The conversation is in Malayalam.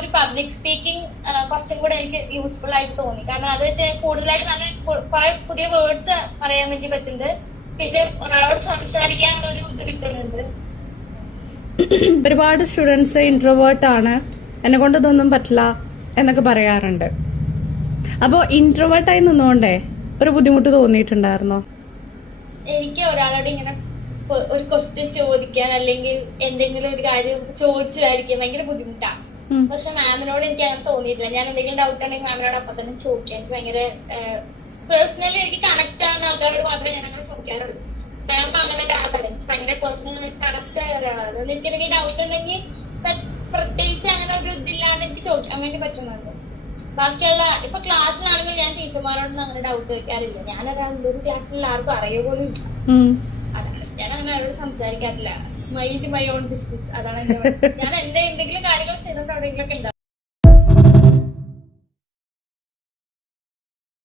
ഒരു പബ്ലിക് സ്പീക്കിംഗ് കുറച്ചും കൂടെ എനിക്ക് യൂസ്ഫുൾ ആയിട്ട് തോന്നി. കാരണം അത് വെച്ച് കൂടുതലായിട്ട് നല്ല കുറെ പുതിയ വേർഡ്സ് പറയാൻ വേണ്ടി പറ്റുന്നുണ്ട്. പിന്നെ ഒരാളോട് സംസാരിക്കാനുള്ള ഒരു ഇത് കിട്ടുന്നുണ്ട്. ഒരുപാട് സ്റ്റുഡൻസ് ഇൻട്രോവേർട്ട് ആണ്, എന്നെ കൊണ്ട് ഇതൊന്നും പറ്റില്ല എന്നൊക്കെ പറയാറുണ്ട്. അപ്പോ ഇൻട്രോവേർട്ടായി നിന്നുകൊണ്ടേ ഒരു ബുദ്ധിമുട്ട് തോന്നിയിട്ടുണ്ടായിരുന്നോ? എനിക്ക് ഒരാളോട് ഇങ്ങനെ ഒരു ക്വസ്റ്റ്യൻ ചോദിക്കാൻ അല്ലെങ്കിൽ എന്തെങ്കിലും ഒരു കാര്യം ചോദിച്ചതായിരിക്കും ഭയങ്കര ബുദ്ധിമുട്ടാണ്. പക്ഷെ മാമിനോട് എനിക്ക് അങ്ങനെ തോന്നിയിട്ടില്ല. ഞാൻ എന്തെങ്കിലും ഡൗട്ട് ഉണ്ടെങ്കിൽ മാമിനോട് അപ്പൊ തന്നെ ചോദിക്കാം. എനിക്ക് ഭയങ്കര പേഴ്സണലി എനിക്ക് കണക്ട് ആവുന്ന ആൾക്കാരോട് മാത്രമേ ഞാൻ അങ്ങനെ ചോദിക്കാറുള്ളൂ. മാം അങ്ങനെ ഒരാളല്ല, എനിക്ക് ഭയങ്കര പേഴ്സണലി കണക്ട് ആയ ഒരാളാണ്. അതുകൊണ്ട് എനിക്ക് എന്തെങ്കിലും ഡൗട്ട് ഉണ്ടെങ്കിൽ പ്രത്യേകിച്ച് അങ്ങനെ ഒരു ഇതില്ലാണ്ട് എനിക്ക് ചോദിക്കാൻ വേണ്ടി പറ്റുന്നുണ്ട്. ബാക്കിയുള്ള ഇപ്പൊ ക്ലാസ്സിലാണെങ്കിൽ ഞാൻ ടീച്ചർമാരോടൊന്നും അങ്ങനെ ഡൗട്ട് വെക്കാറില്ല. ഞാനൊരാളുടെ ഒരു ക്ലാസ്സിലുള്ള ആർക്കും അറിയ പോലും ഇല്ല. ഞാൻ അങ്ങനെ അവരോട് സംസാരിക്കാറില്ല. മൈൻഡ് മൈ ഓൺ ബിസിനസ്, അതാണ് എന്റെ ഞാൻ എന്റെ എന്തെങ്കിലും കാര്യങ്ങൾ ചെയ്തിട്ട് എവിടെയെങ്കിലും ഒക്കെ ഉണ്ടാവും.